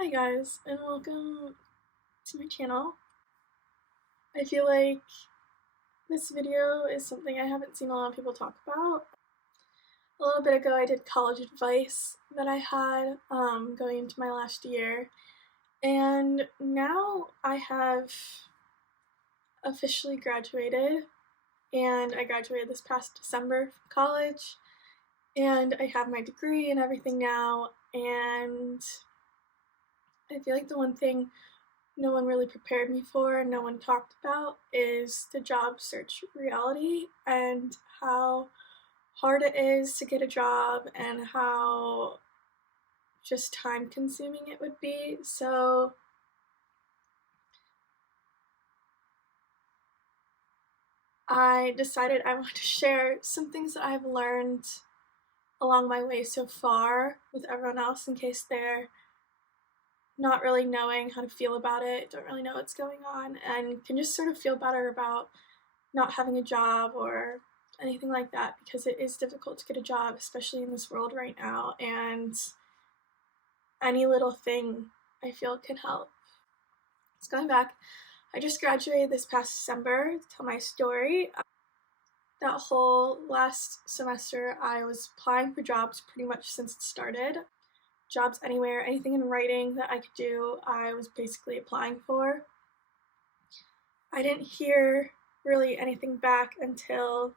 Hi guys, and welcome to my channel. I feel like this video is something I haven't seen a lot of people talk about. A little bit ago I did college advice that I had going into my last year, and now I have officially graduated, and I graduated this past December from college, and I have my degree and everything now, and I feel like the one thing no one really prepared me for and no one talked about is the job search reality and how hard it is to get a job and how just time consuming it would be. So I decided I want to share some things that I've learned along my way so far with everyone else in case they're not really knowing how to feel about it, don't really know what's going on, and can just sort of feel better about not having a job or anything like that, because it is difficult to get a job, especially in this world right now, and any little thing I feel can help. So going back, I just graduated this past December. To tell my story, that whole last semester I was applying for jobs pretty much since it started. Jobs anywhere, anything in writing that I could do, I was basically applying for. I didn't hear really anything back until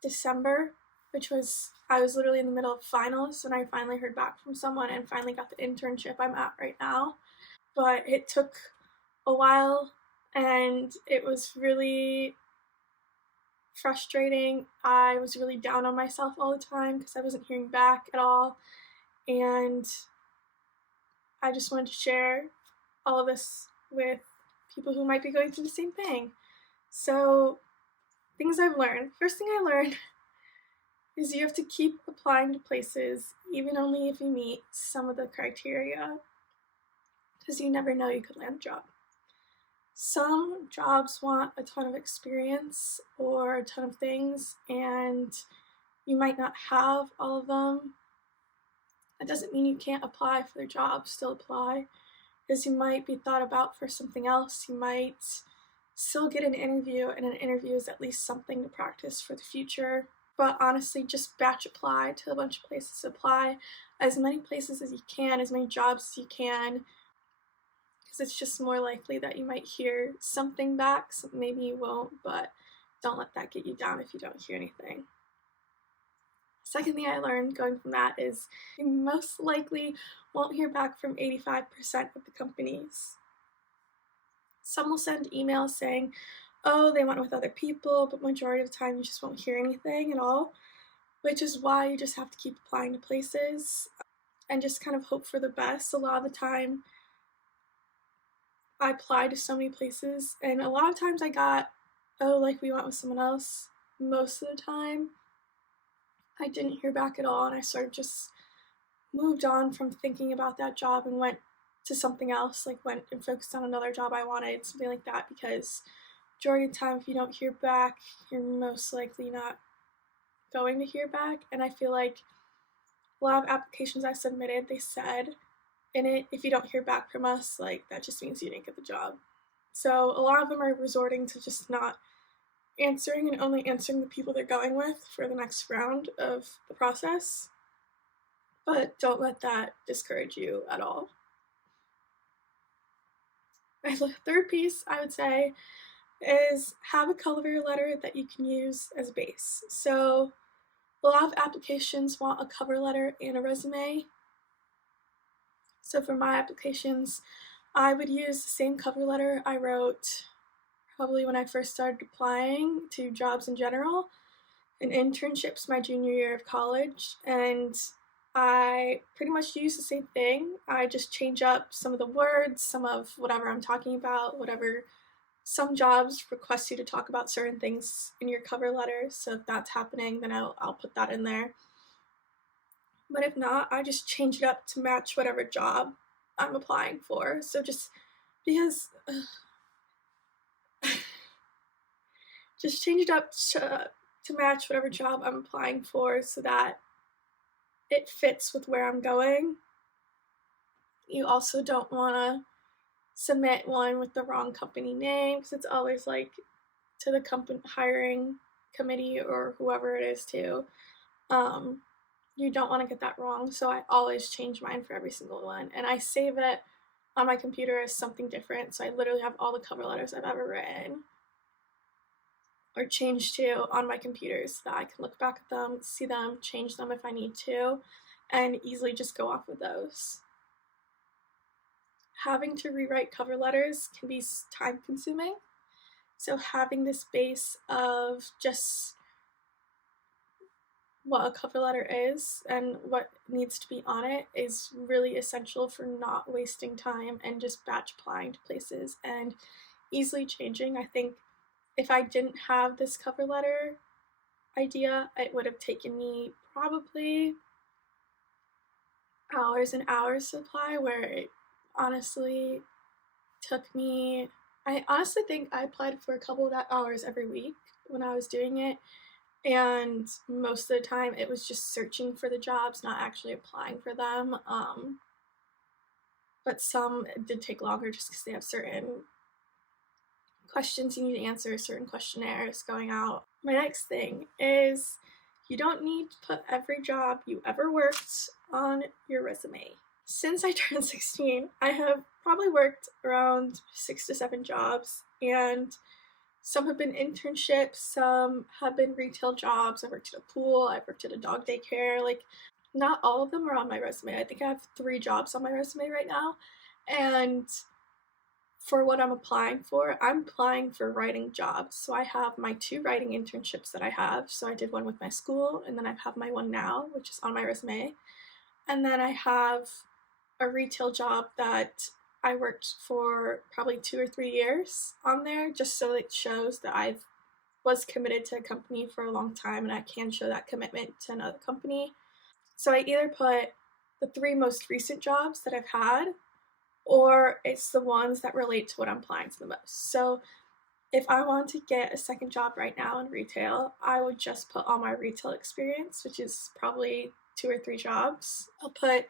December, which was, I was literally in the middle of finals when I finally heard back from someone and finally got the internship I'm at right now. But it took a while and it was really frustrating. I was really down on myself all the time because I wasn't hearing back at all. And I just wanted to share all of this with people who might be going through the same thing. So, things I've learned. First thing I learned is you have to keep applying to places, even only if you meet some of the criteria, because you never know you could land a job. Some jobs want a ton of experience or a ton of things, and you might not have all of them. That doesn't mean you can't apply for the job, still apply, because you might be thought about for something else. You might still get an interview, and an interview is at least something to practice for the future. But honestly, just batch apply to a bunch of places. Apply as many places as you can, as many jobs as you can, because it's just more likely that you might hear something back. So maybe you won't, but don't let that get you down if you don't hear anything. Second thing I learned going from that is you most likely won't hear back from 85% of the companies. Some will send emails saying, oh, they went with other people, but majority of the time you just won't hear anything at all, which is why you just have to keep applying to places and just kind of hope for the best. A lot of the time I applied to so many places, and a lot of times I got, oh, like we went with someone else. Most of the time I didn't hear back at all, and I sort of just moved on from thinking about that job and went to something else, like went and focused on another job I wanted, something like that, because majority of the time if you don't hear back, you're most likely not going to hear back. And I feel like a lot of applications I submitted, they said in it, if you don't hear back from us, like that just means you didn't get the job. So a lot of them are resorting to just not answering and only answering the people they're going with for the next round of the process. But don't let that discourage you at all. The third piece I would say is have a cover letter that you can use as a base. So a lot of applications want a cover letter and a resume. So for my applications, I would use the same cover letter I wrote probably when I first started applying to jobs in general and internships my junior year of college, and I pretty much use the same thing. I just change up some of the words, some of whatever I'm talking about, whatever. Some jobs request you to talk about certain things in your cover letter, so if that's happening, then I'll put that in there. But if not, I just change it up to match whatever job I'm applying for. So just because, just change it up to match whatever job I'm applying for so that it fits with where I'm going. You also don't want to submit one with the wrong company name, because it's always like to the company hiring committee or whoever it is too. You don't want to get that wrong, so I always change mine for every single one, and I save it on my computer as something different, so I literally have all the cover letters I've ever written or changed to on my computer so that I can look back at them, see them, change them if I need to, and easily just go off with those. Having to rewrite cover letters can be time consuming, so having this base of just what a cover letter is and what needs to be on it is really essential for not wasting time and just batch applying to places and easily changing. I think if I didn't have this cover letter idea, it would have taken me probably hours and hours to apply, where it honestly took me, I honestly think I applied for a couple of hours every week when I was doing it, and most of the time it was just searching for the jobs, not actually applying for them. But some did take longer just because they have certain questions you need to answer, certain questionnaires going out. My next thing is you don't need to put every job you ever worked on your resume. Since I turned 16, I have probably worked around 6 to 7 jobs, and some have been internships, some have been retail jobs. I worked at a pool, I worked at a dog daycare. Like, not all of them are on my resume. I think I have 3 jobs on my resume right now. And for what I'm applying for writing jobs. So I have my 2 writing internships that I have. So I did one with my school, and then I have my one now, which is on my resume. And then I have a retail job that I worked for probably 2 or 3 years on there, just so it shows that I was committed to a company for a long time and I can show that commitment to another company. So I either put the 3 most recent jobs that I've had, or it's the ones that relate to what I'm applying to the most. So if I want to get a second job right now in retail, I would just put all my retail experience, which is probably 2 or 3 jobs. I'll put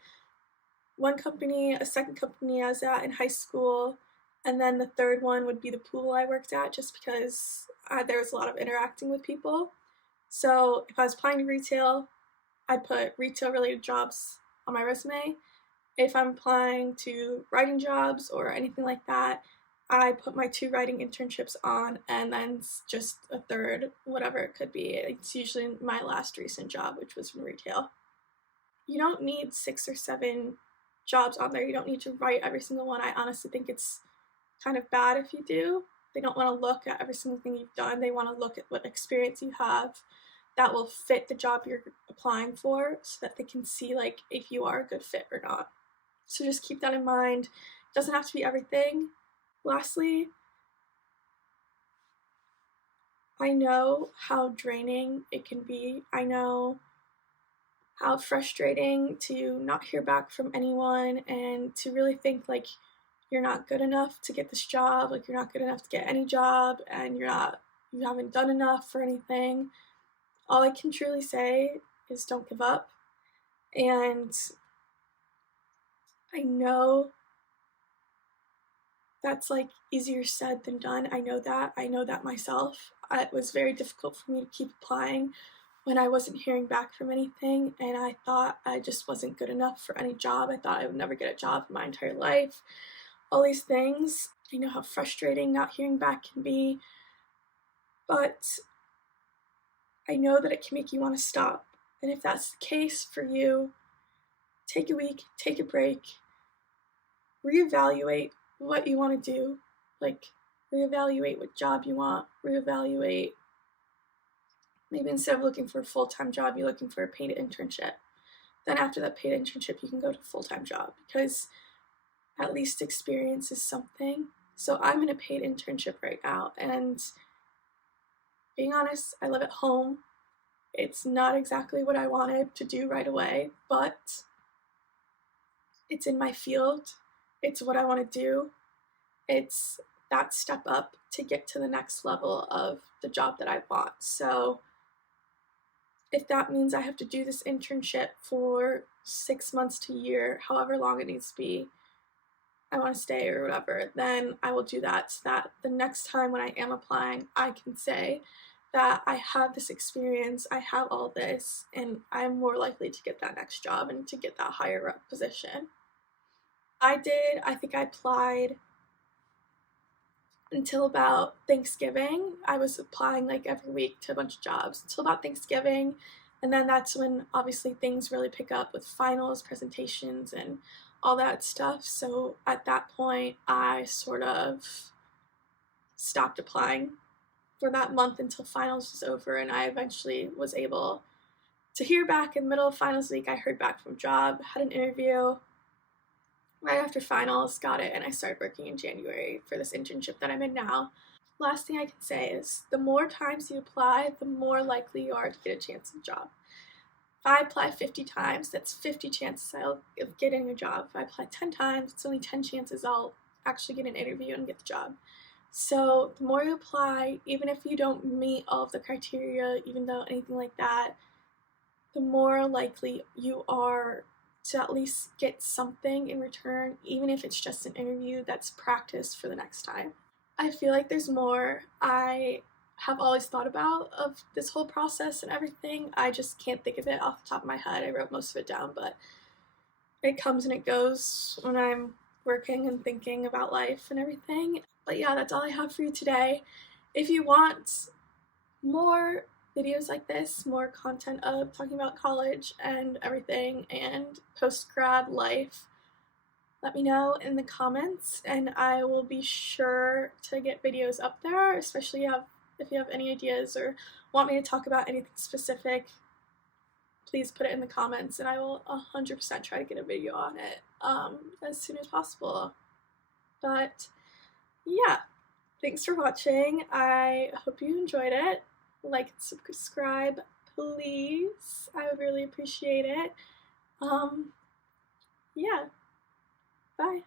one company, a second company I was at in high school, and then the third one would be the pool I worked at, just because there was a lot of interacting with people. So if I was applying to retail, I'd put retail related jobs on my resume. If I'm applying to writing jobs or anything like that, I put my 2 writing internships on, and then just a third, whatever it could be. It's usually my last recent job, which was in retail. You don't need 6 or 7 jobs on there. You don't need to write every single one. I honestly think it's kind of bad if you do. They don't want to look at every single thing you've done. They want to look at what experience you have that will fit the job you're applying for, so that they can see like if you are a good fit or not. So just keep that in mind. It doesn't have to be everything. Lastly, I know how draining it can be. I know how frustrating to not hear back from anyone and to really think like you're not good enough to get this job, like you're not good enough to get any job, and you haven't done enough for anything. All I can truly say is don't give up. And I know that's like easier said than done. I know that myself. It was very difficult for me to keep applying when I wasn't hearing back from anything, and I thought I just wasn't good enough for any job. I thought I would never get a job in my entire life. All these things. I know how frustrating not hearing back can be, but I know that it can make you want to stop. And if that's the case for you, take a week, take a break, reevaluate what you want to do. Like, reevaluate what job you want, reevaluate. Maybe instead of looking for a full-time job, you're looking for a paid internship. Then after that paid internship, you can go to a full-time job, because at least experience is something. So I'm in a paid internship right now, and being honest, I live at home. It's not exactly what I wanted to do right away, but it's in my field. It's what I want to do. It's that step up to get to the next level of the job that I want. So if that means I have to do this internship for 6 months to a year, however long it needs to be, I want to stay or whatever, then I will do that so that the next time when I am applying, I can say that I have this experience, I have all this, and I'm more likely to get that next job and to get that higher up position. I think I applied until about Thanksgiving. I was applying like every week to a bunch of jobs until about Thanksgiving. And then that's when obviously things really pick up with finals, presentations, and all that stuff. So at that point, I sort of stopped applying for that month until finals was over. And I eventually was able to hear back in the middle of finals week. I heard back from a job, had an interview right after finals, got it, and I started working in January for this internship that I'm in now. Last thing I can say is the more times you apply, the more likely you are to get a chance at a job. If I apply 50 times, that's 50 chances of getting a job. If I apply 10 times, it's only 10 chances I'll actually get an interview and get the job. So the more you apply, even if you don't meet all of the criteria, even though anything like that, the more likely you are to at least get something in return, even if it's just an interview that's practice for the next time. I feel like there's more I have always thought about of this whole process and everything. I just can't think of it off the top of my head. I wrote most of it down, but it comes and it goes when I'm working and thinking about life and everything. But yeah, that's all I have for you today. If you want more videos like this, more content of talking about college and everything and post-grad life, let me know in the comments and I will be sure to get videos up there, especially if you have any ideas or want me to talk about anything specific. Please put it in the comments and I will 100% try to get a video on it as soon as possible. But yeah, thanks for watching. I hope you enjoyed it. Like and subscribe, please. I would really appreciate it. Yeah. Bye.